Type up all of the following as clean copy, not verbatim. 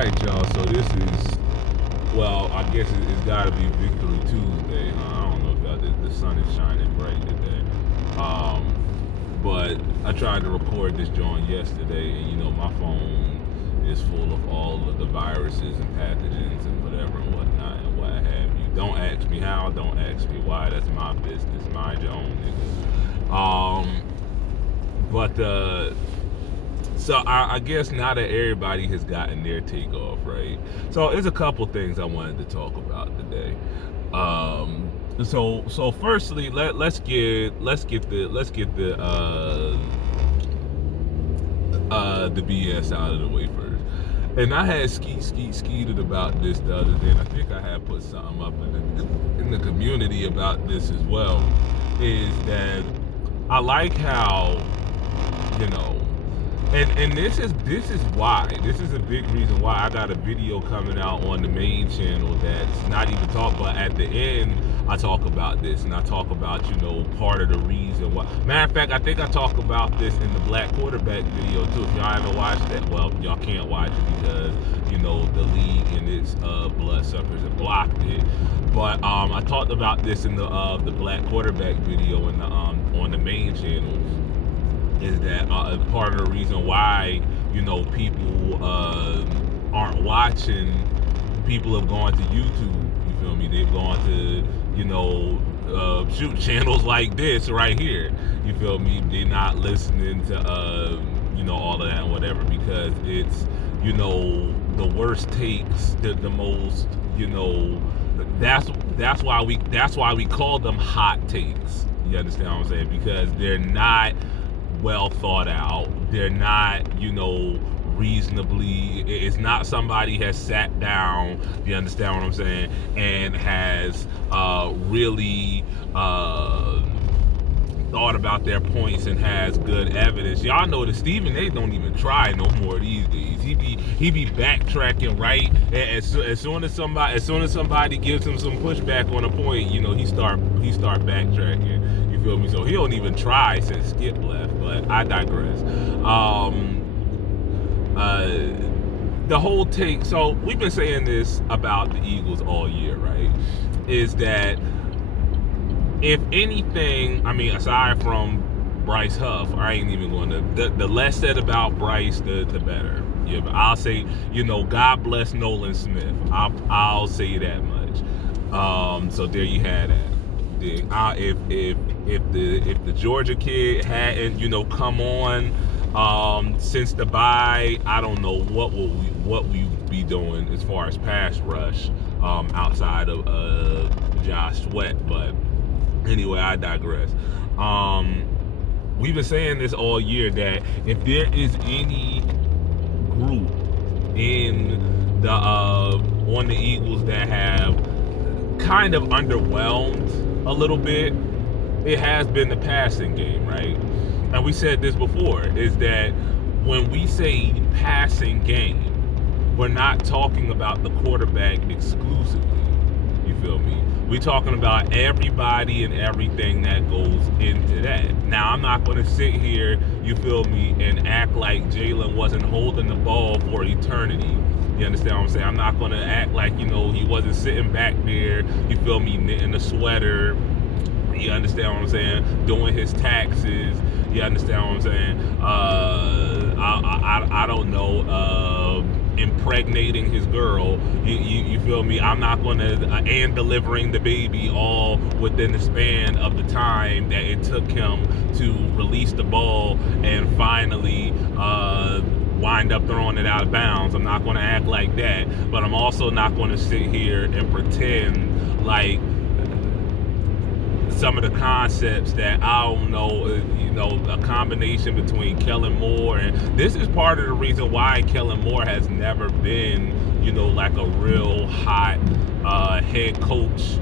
right, y'all. So this is, well, I guess it's got to be Victory Tuesday. I don't know if y'all, the sun is shining bright today. But I tried to record this joint yesterday, and my phone is full of all of the viruses and pathogens and whatever and whatnot and what have you. Don't ask me how. Don't ask me why. That's my business. Mind your own, nigga. So I guess now that everybody has gotten their take off, right? So there's a couple things I wanted to talk about today. So firstly, let's get the BS out of the way first. And I had skeeted about this the other day, and I think I had put something up in the community about this as well. Is that I like how, and this is why. This is a big reason why I got a video coming out on the main channel that's not even talked about. At the end, I talk about this, and I talk about, part of the reason why. Matter of fact, I think I talk about this in the black quarterback video too. If y'all haven't watched that, well, y'all can't watch it because, the league and its bloodsuckers have blocked it. But I talked about this in the black quarterback video in the on the main channel. Is that part of the reason why people aren't watching? People have gone to YouTube. You feel me? They've gone to shoot channels like this right here. You feel me? They're not listening to all of that and whatever, because it's the worst takes, the most that's why we call them hot takes. You understand what I'm saying? Because they're not well thought out. They're not, reasonably. It's not somebody has sat down. You understand what I'm saying? And has really thought about their points and has good evidence. Y'all know that Stephen A. don't even try no more these days. He be backtracking, right? As soon as somebody gives him some pushback on a point, he start backtracking. You feel me? So he don't even try since Skip left. But I digress. The whole take. So we've been saying this about the Eagles all year, right? Is that if anything, I mean, aside from Bryce Huff, I ain't even going to. The less said about Bryce, the better. Yeah, but I'll say, God bless Nolan Smith. I'll say that much. So there you had that. If the Georgia kid hadn't come on since the bye, I don't know what we be doing as far as pass rush outside of Josh Sweat. But anyway, I digress. We've been saying this all year, that if there is any group in the on the Eagles that have kind of underwhelmed a little bit, it has been the passing game, right? And we said this before, is that when we say passing game, we're not talking about the quarterback exclusively. You feel me? We're talking about everybody and everything that goes into that. Now, I'm not going to sit here, you feel me, and act like Jalen wasn't holding the ball for eternity. You understand what I'm saying? I'm not going to act like, he wasn't sitting back there, you feel me, knitting a sweater. You understand what I'm saying? Doing his taxes. You understand what I'm saying? I don't know. Impregnating his girl. You feel me? I'm not going to, and delivering the baby all within the span of the time that it took him to release the ball and finally wind up throwing it out of bounds. I'm not going to act like that, but I'm also not going to sit here and pretend like some of the concepts that I don't know, a combination between Kellen Moore, and this is part of the reason why Kellen Moore has never been, like a real hot head coach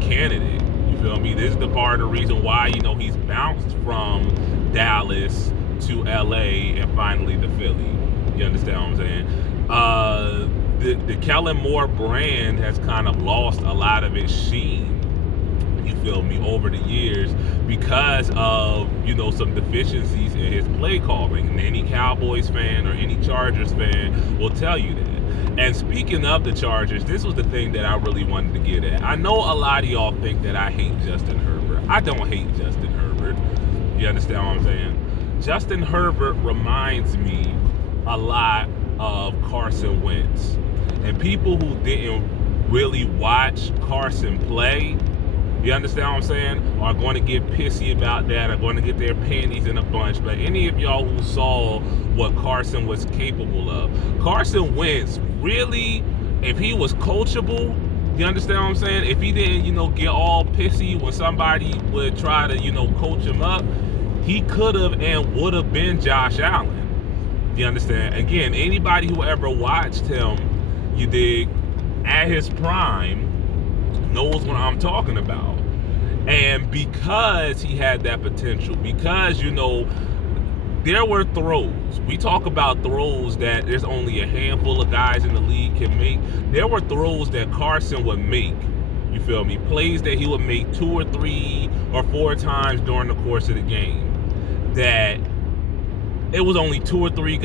candidate. You feel me? This is the part of the reason why, he's bounced from Dallas to LA and finally to Philly. You understand what I'm saying? The Kellen Moore brand has kind of lost a lot of its sheen, you feel me, over the years because of, some deficiencies in his play calling. And any Cowboys fan or any Chargers fan will tell you that. And speaking of the Chargers, this was the thing that I really wanted to get at. I know a lot of y'all think that I hate Justin Herbert. I don't hate Justin Herbert. You understand what I'm saying? Justin Herbert reminds me a lot of Carson Wentz. And people who didn't really watch Carson play, you understand what I'm saying, are going to get pissy about that, are going to get their panties in a bunch. But any of y'all who saw what Carson was capable of, Carson Wentz really, if he was coachable, you understand what I'm saying, if he didn't, get all pissy when somebody would try to, coach him up, he could have and would have been Josh Allen. You understand? Again, anybody who ever watched him, you dig, at his prime, knows what I'm talking about. And because he had that potential, because there were throws, we talk about throws that there's only a handful of guys in the league can make. There were throws that Carson would make, you feel me, plays that he would make 2 or 3 or 4 times during the course of the game, that it was only 2 or 3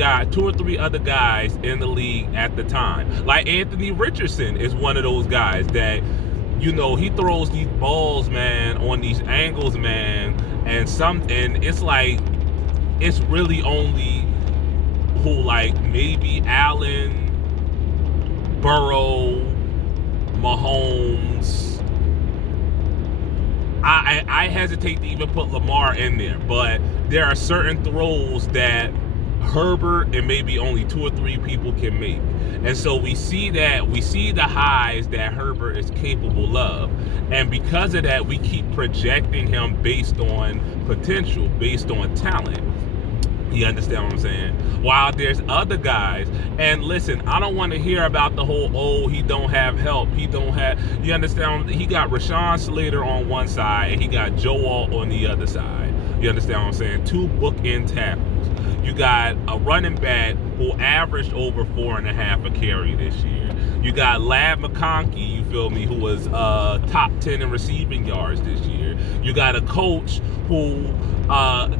other guys in the league at the time. Like Anthony Richardson is one of those guys that, he throws these balls, man, on these angles, man, and it's like, it's really only who, like, maybe Allen, Burrow, Mahomes. I hesitate to even put Lamar in there, but there are certain throws that Herbert and maybe only 2 or 3 people can make. And so we see the highs that Herbert is capable of. And because of that, we keep projecting him based on potential, based on talent. You understand what I'm saying? While there's other guys, and listen, I don't want to hear about the whole, he don't have help. You understand? He got Rashawn Slater on one side, and he got Joe Alt on the other side. You understand what I'm saying? 2 bookend tackles. You got a running back who averaged over 4.5 a carry this year. You got Ladd McConkey, you feel me, who was top 10 in receiving yards this year. You got a coach who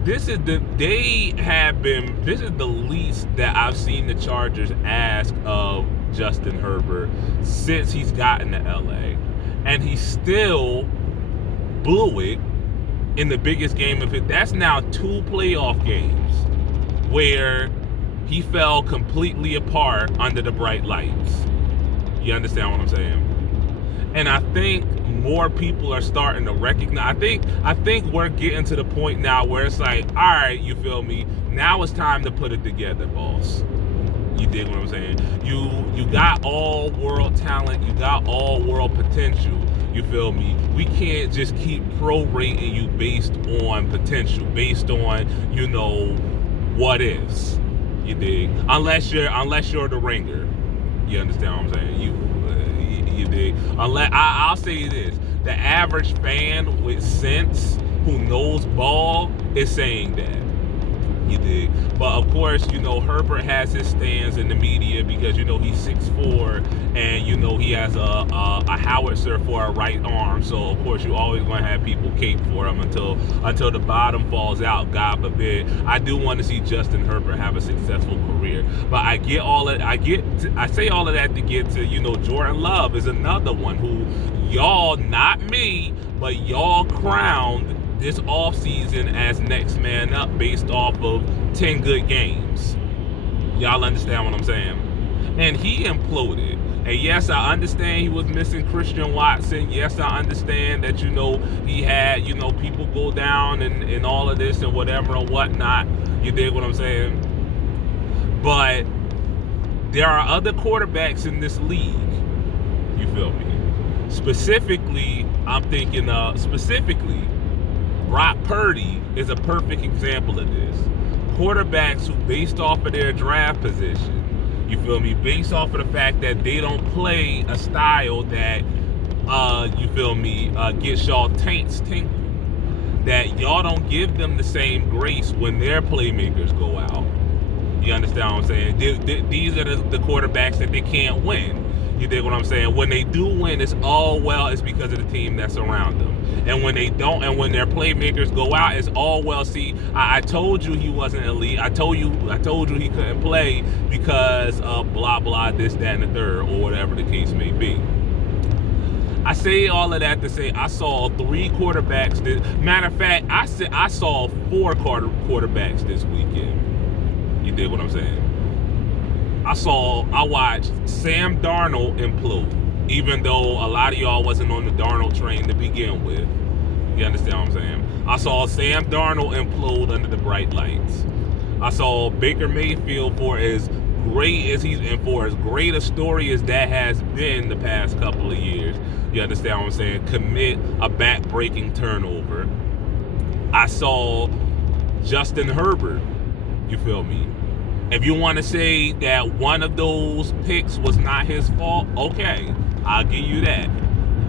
this is the least that I've seen the Chargers ask of Justin Herbert since he's gotten to LA. And he still blew it in the biggest game of it. That's now 2 playoff games where he fell completely apart under the bright lights. You understand what I'm saying? And I think more people are starting to recognize. I think we're getting to the point now where it's like, all right, you feel me? Now it's time to put it together, boss. You dig what I'm saying? You got all world talent. You got all world potential. You feel me? We can't just keep prorating you based on potential, based on what ifs. You dig? Unless you're the ringer. You understand what I'm saying? You dig? I'll say this: the average fan with sense who knows ball is saying that. You dig? But of course, Herbert has his stands in the media because he's 6'4", and he has a howitzer for a right arm. So of course, you're always going to have people cape for him until the bottom falls out. God forbid. I do want to see Justin Herbert have a successful career. But I say all of that to get to Jordan Love is another one who y'all, not me, but y'all crowned this offseason as next man up based off of 10 good games. Y'all understand what I'm saying? And he imploded. And yes, I understand he was missing Christian Watson. Yes, I understand that, he had, people go down and all of this and whatever and whatnot. You dig what I'm saying? But there are other quarterbacks in this league. You feel me? Specifically, I'm thinking Brock Purdy is a perfect example of this. Quarterbacks who, based off of their draft position, you feel me, based off of the fact that they don't play a style that, you feel me, gets y'all taints tinkled, that y'all don't give them the same grace when their playmakers go out. You understand what I'm saying? These are the quarterbacks that they can't win. You dig what I'm saying? When they do win, it's because of the team that's around them. And when they don't, and when their playmakers go out, it's all, well, see, I told you he wasn't elite. I told you he couldn't play because of blah blah, this, that, and the third, or whatever the case may be. I say all of that to say I saw 3 quarterbacks. Matter of fact, I saw 4 quarterbacks this weekend. You dig what I'm saying? I watched Sam Darnold implode, even though a lot of y'all wasn't on the Darnold train to begin with. You understand what I'm saying? I saw Sam Darnold implode under the bright lights. I saw Baker Mayfield, for as great as he's, and for as great a story as that has been the past couple of years, you understand what I'm saying, commit a back-breaking turnover. I saw Justin Herbert, you feel me? If you want to say that one of those picks was not his fault, okay, I'll give you that.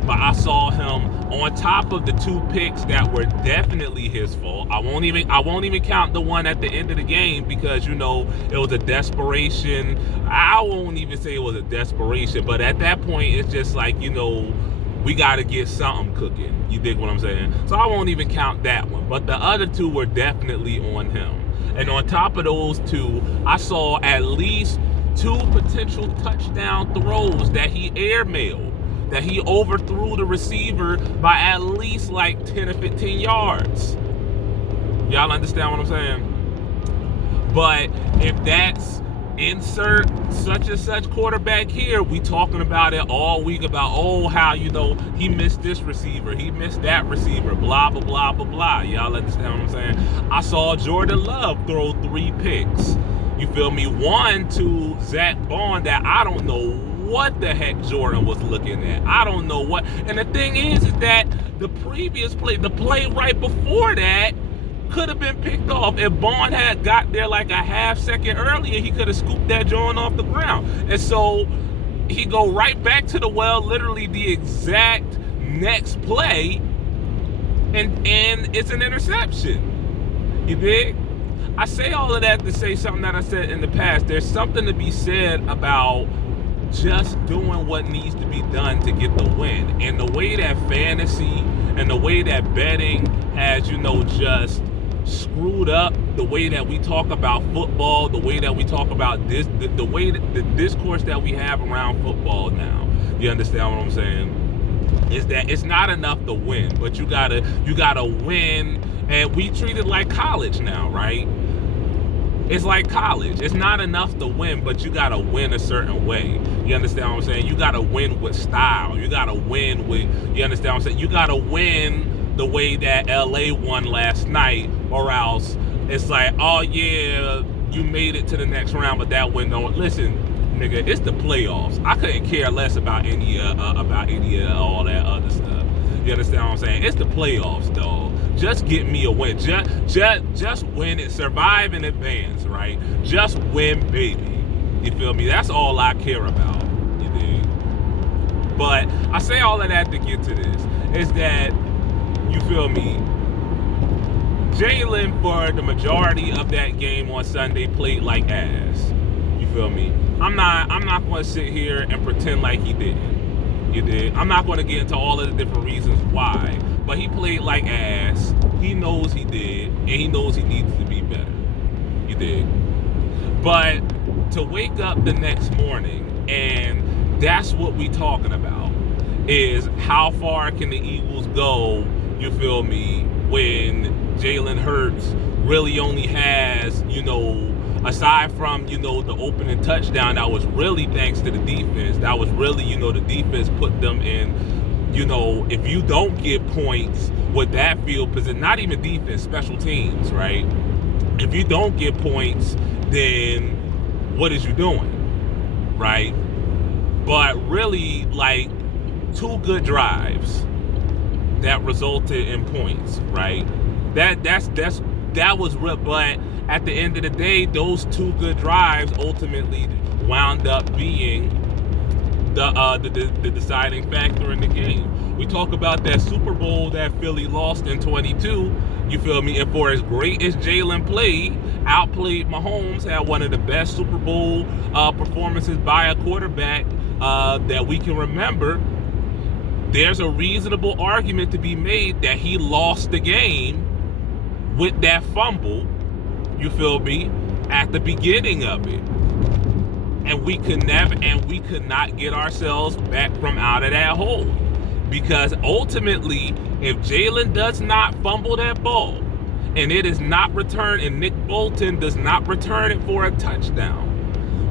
But I saw him on top of the 2 picks that were definitely his fault. I won't even count the one at the end of the game, because it was a desperation. I won't even say it was a desperation, but at that point it's just like, we got to get something cooking. You dig what I'm saying? So I won't even count that one. But the other 2 were definitely on him. And on top of those 2, I saw at least 2 potential touchdown throws that he airmailed, that he overthrew the receiver by at least like 10 or 15 yards. Y'all understand what I'm saying? But if that's insert such and such quarterback here, we talking about it all week about, how he missed this receiver, he missed that receiver, blah blah blah blah blah. Y'all understand what I'm saying? I saw Jordan Love throw 3 picks. You feel me? 1 to Zach Bond that I don't know what the heck Jordan was looking at. I don't know what. And the thing is that the previous play, the play right before that, could have been picked off. If Bond had got there like a half second earlier, he could have scooped that joint off the ground. And so he go right back to the well, literally the exact next play, and it's an interception. You dig? I say all of that to say something that I said in the past. There's something to be said about just doing what needs to be done to get the win. And the way that fantasy and the way that betting has, just screwed up the way that we talk about football, the way that we talk about this, the way that the discourse that we have around football now. You understand what I'm saying? Is that it's not enough to win, but you gotta win, and we treat it like college now, right? It's like college. It's not enough to win, but you gotta win a certain way. You understand what I'm saying? You gotta win with style. You gotta win with, you understand what I'm saying? You gotta win the way that LA won last night, or else it's like, oh yeah, you made it to the next round, but that win don't. Listen, nigga, it's the playoffs. I couldn't care less about any of all that other stuff. You understand what I'm saying? It's the playoffs, dog. Just get me a win. Just win it. Survive in advance, right? Just win, baby. You feel me? That's all I care about. You dig? But I say all of that to get to this. Is that, you feel me, Jalen, for the majority of that game on Sunday, played like ass. You feel me? I'm not going to sit here and pretend like he didn't. You did. I'm not going to get into all of the different reasons why, but he played like ass. He knows he did, and he knows he needs to be better. You did. But to wake up the next morning, and that's what we talking about, is how far can the Eagles go, you feel me, when Jalen Hurts really only has, aside from, the opening touchdown, that was really thanks to the defense. That was really, the defense put them in, if you don't get points with that field position, not even defense, special teams, right? If you don't get points, then what is you doing, right? But really, like, 2 good drives that resulted in points, right? That was real, but at the end of the day, those 2 good drives ultimately wound up being the deciding factor in the game. We talk about that Super Bowl that Philly lost in 22, you feel me? And for as great as Jalen outplayed Mahomes, had one of the best Super Bowl performances by a quarterback that we can remember. there's a reasonable argument to be made that he lost the game with that fumble, you feel me, at the beginning of it. And we could not get ourselves back from out of that hole. Because ultimately, if Jalen does not fumble that ball, and it is not returned, and Nick Bolton does not return it for a touchdown,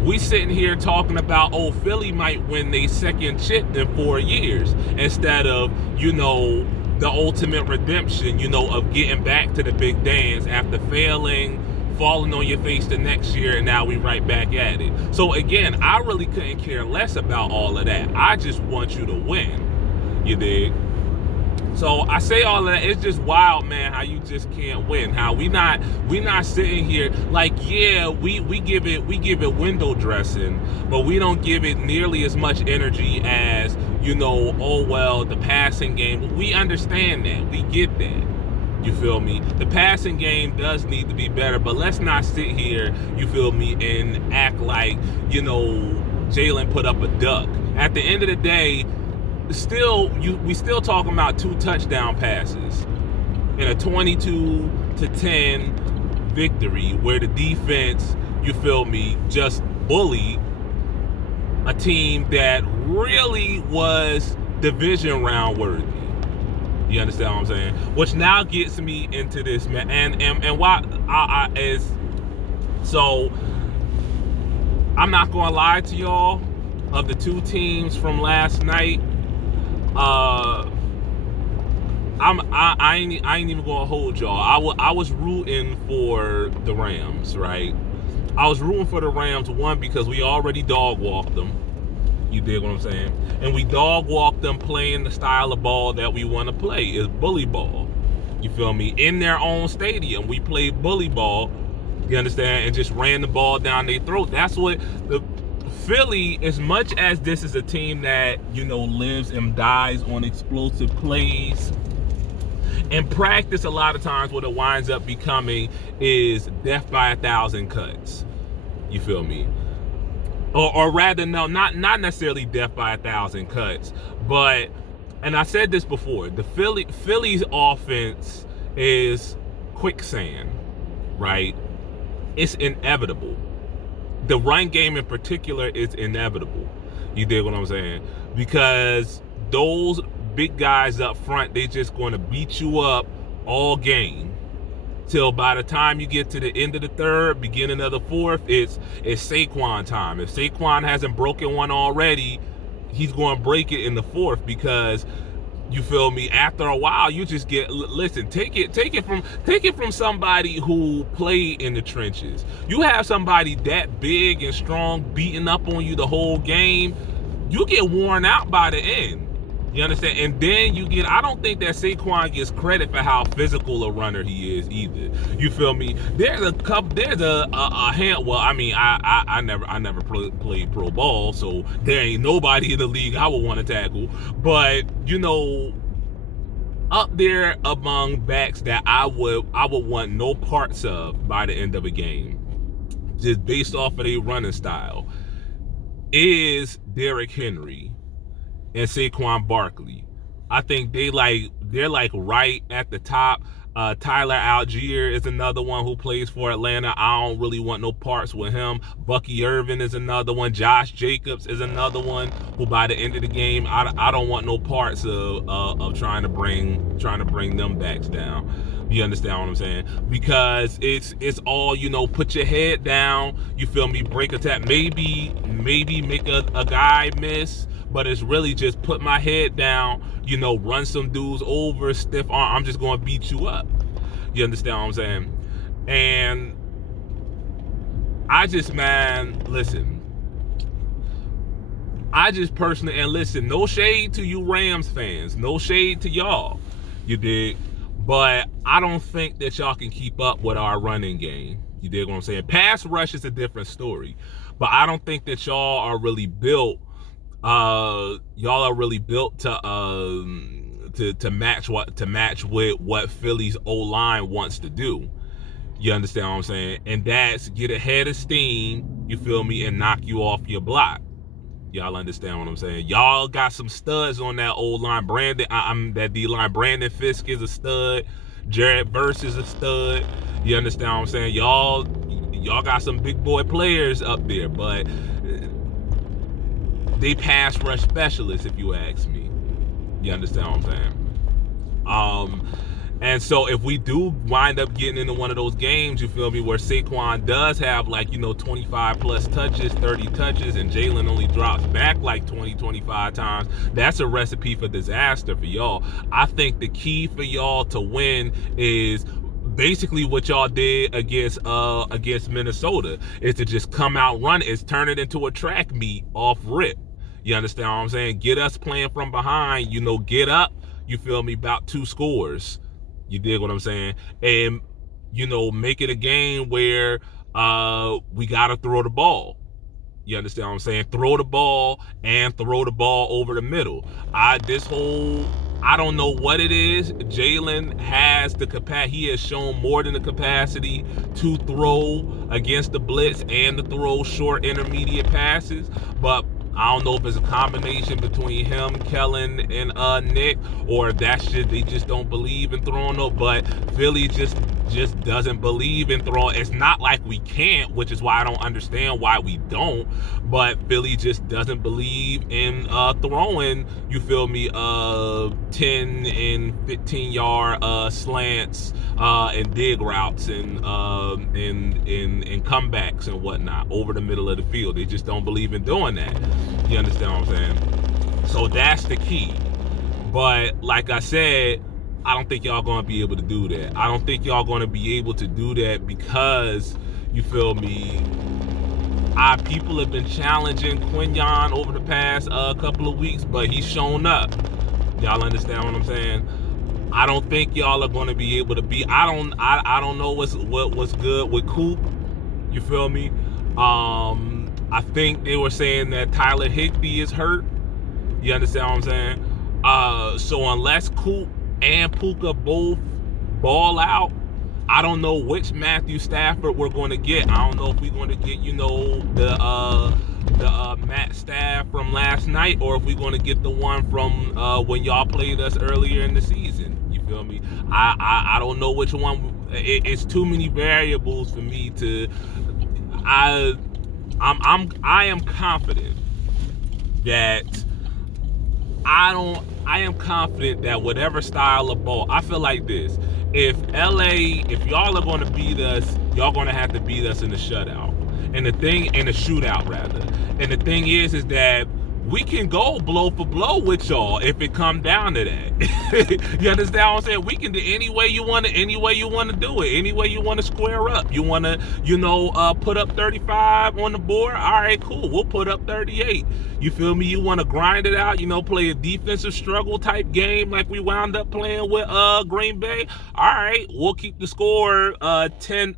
we sitting here talking about, oh, Philly might win their second chip in 4 years, instead of, the ultimate redemption, of getting back to the big dance after failing, falling on your face the next year, and now we right back at it. So again, I really couldn't care less about all of that. I just want you to win. You dig? So I say all of that. It's just wild, man, how you just can't win. How we not sitting here like, yeah, we give it window dressing, but we don't give it nearly as much energy as, oh well, the passing game. We understand that. We get that. You feel me? The passing game does need to be better, but let's not sit here, you feel me, and act like, Jalen put up a duck. At the end of the day, we still talking about 2 touchdown passes in a 22-10 victory where the defense, you feel me, just bullied a team that really was division round worthy. You understand what I'm saying? Which now gets me into this, man, and why so I'm not gonna lie to y'all. Of the 2 teams from last night, I ain't even gonna hold y'all. I was rooting for the Rams, right? I was rooting for the Rams, one, because we already dog walked them. You dig what I'm saying? And we dog walked them playing the style of ball that we want to play, is bully ball. You feel me? In their own stadium, we played bully ball. You understand? And just ran the ball down their throat. That's what the Philly, as much as this is a team that, lives and dies on explosive plays, in practice, a lot of times what it winds up becoming is death by 1,000 cuts. You feel me? Or rather, no, not necessarily death by 1,000 cuts, but, and I said this before, the Philly's offense is quicksand, right? It's inevitable. The run game in particular is inevitable. You dig what I'm saying? Because those big guys up front, they just going to beat you up all game till by the time you get to the end of the third, beginning of the fourth, it's Saquon time. If Saquon hasn't broken one already, he's going to break it in the fourth, because you feel me, after a while you just get, listen, take it from somebody who played in the trenches. You have somebody that big and strong beating up on you the whole game, you get worn out by the end. You understand? And then you get, I don't think that Saquon gets credit for how physical a runner he is either. You feel me? There's a hand, well, I mean, I never played pro ball, so there ain't nobody in the league I would want to tackle. But, up there among backs that I would want no parts of by the end of a game, just based off of their running style, is Derrick Henry and Saquon Barkley. I think they're like right at the top. Tyler Algier is another one who plays for Atlanta. I don't really want no parts with him. Bucky Irvin is another one. Josh Jacobs is another one who, by the end of the game, I don't want no parts of trying to bring them backs down. You understand what I'm saying? Because it's all, put your head down, you feel me, break a tap, maybe make a guy miss, but it's really just put my head down, run some dudes over, stiff arm, I'm just going to beat you up. You understand what I'm saying? And I just, man, listen, I just personally, and listen, no shade to you Rams fans, no shade to y'all, you dig? But I don't think that y'all can keep up with our running game. You dig what I'm saying? Pass rush is a different story, but I don't think that y'all are really built to match with what Philly's O-line wants to do. You understand what I'm saying? And that's get ahead of steam, you feel me, and knock you off your block. Y'all understand what I'm saying? Y'all got some studs on that old line. That D line. Brandon Fisk is a stud. Jared Verse is a stud. You understand what I'm saying? Y'all got some big boy players up there, but they pass rush specialists, if you ask me. You understand what I'm saying? And so if we do wind up getting into one of those games, you feel me, where Saquon does have 25 plus touches, 30 touches, and Jalen only drops back 20, 25 times, that's a recipe for disaster for y'all. I think the key for y'all to win is basically what y'all did against Minnesota, is to just come out, run it, is turn it into a track meet off rip. You understand what I'm saying? Get us playing from behind, get up, you feel me, about 2 scores. You dig what I'm saying? And, make it a game where we got to throw the ball. You understand what I'm saying? Throw the ball and throw the ball over the middle. I don't know what it is. Jalen has the capacity. He has shown more than the capacity to throw against the blitz and to throw short intermediate passes. But I don't know if it's a combination between him, Kellen, and Nick, or that's just they just don't believe in throwing up. But Philly just doesn't believe in throwing. It's not like we can't, which is why I don't understand why we don't. But Philly just doesn't believe in throwing, you feel me, 10 and 15 yard slants and dig routes and comebacks and whatnot over the middle of the field. They just don't believe in doing that. You understand what I'm saying? So that's the key. But like I said, I don't think y'all gonna be able to do that. I don't think y'all gonna be able to do that because, you feel me, people have been challenging Quinyon over the past couple of weeks, but he's shown up. Y'all understand what I'm saying? I don't think y'all are gonna be able to be. I don't know what's good with Coop. You feel me? I think they were saying that Tyler Higbee is hurt. You understand what I'm saying? So unless Coop and Puka both ball out, I don't know which Matthew Stafford we're going to get. I don't know if we're going to get, the Matt Staff from last night, or if we're going to get the one from when y'all played us earlier in the season. You feel me? I don't know which one. It's too many variables for me to. I am confident that I am confident that whatever style of ball, I feel like this. If y'all are going to beat us, y'all going to have to beat us in the shutout. In the shootout rather. And the thing is that we can go blow for blow with y'all if it come down to that. You understand what I'm saying? We can do any way you want to do it, any way you want to square up. You want to, put up 35 on the board? All right, cool. We'll put up 38. You feel me? You want to grind it out, play a defensive struggle type game like we wound up playing with Green Bay? All right, we'll keep the score 10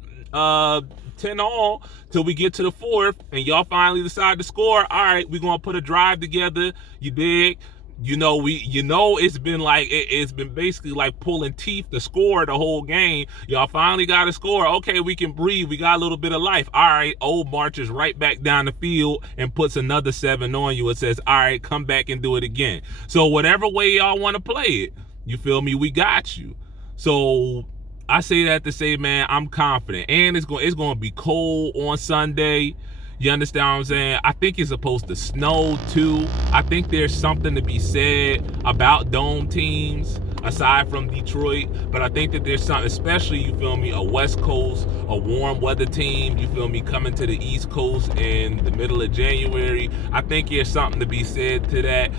all till we get to the 4th, and y'all finally decide to score. All right, we're gonna put a drive together. You dig? It's been basically like pulling teeth to score the whole game. Y'all finally got to score. Okay, we can breathe. We got a little bit of life. All right, old marches right back down the field and puts another 7 on you. It says, all right, come back and do it again. So whatever way y'all want to play it, you feel me? We got you. So I say that to say, man, I'm confident. And it's going to be cold on Sunday. You understand what I'm saying? I think it's supposed to snow too. I think there's something to be said about dome teams aside from Detroit. But I think that there's something, especially, you feel me, a West Coast, a warm weather team, you feel me, coming to the East Coast in the middle of January. I think there's something to be said to that.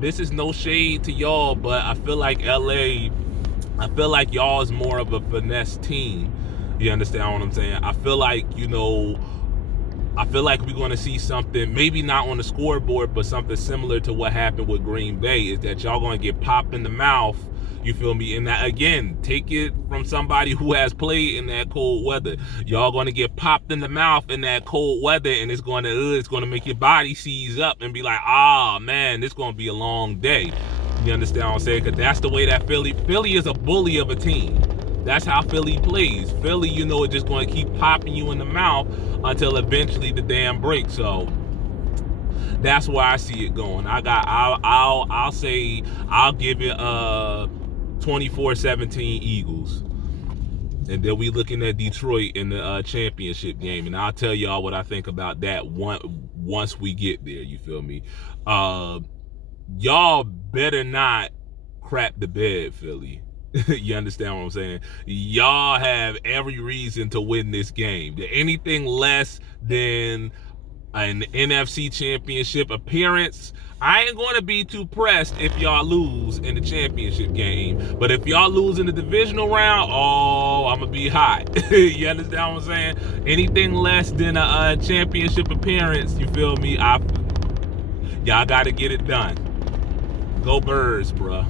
This is no shade to y'all, but I feel like y'all is more of a finesse team. You understand what I'm saying? I feel like we're going to see something, maybe not on the scoreboard, but something similar to what happened with Green Bay, is that y'all going to get popped in the mouth, you feel me? And that, again, take it from somebody who has played in that cold weather. Y'all going to get popped in the mouth in that cold weather, and it's going to make your body seize up and be like, man, this going to be a long day. You understand what I'm saying? Because that's the way that Philly is a bully of a team. That's how Philly plays. Philly, is just going to keep popping you in the mouth until eventually the dam breaks. So That's where I see it going. I'll say I'll give it 24-17 Eagles. And then we looking at Detroit in the championship game, and I'll tell y'all what I think about that once we get there. You feel me? Y'all better not crap the bed, Philly. You understand what I'm saying? Y'all have every reason to win this game. Anything less than an NFC championship appearance, I ain't going to be too pressed if y'all lose in the championship game. But if y'all lose in the divisional round, oh, I'm going to be hot. You understand what I'm saying? Anything less than a championship appearance, you feel me? Y'all got to get it done. Go Birds, bruh.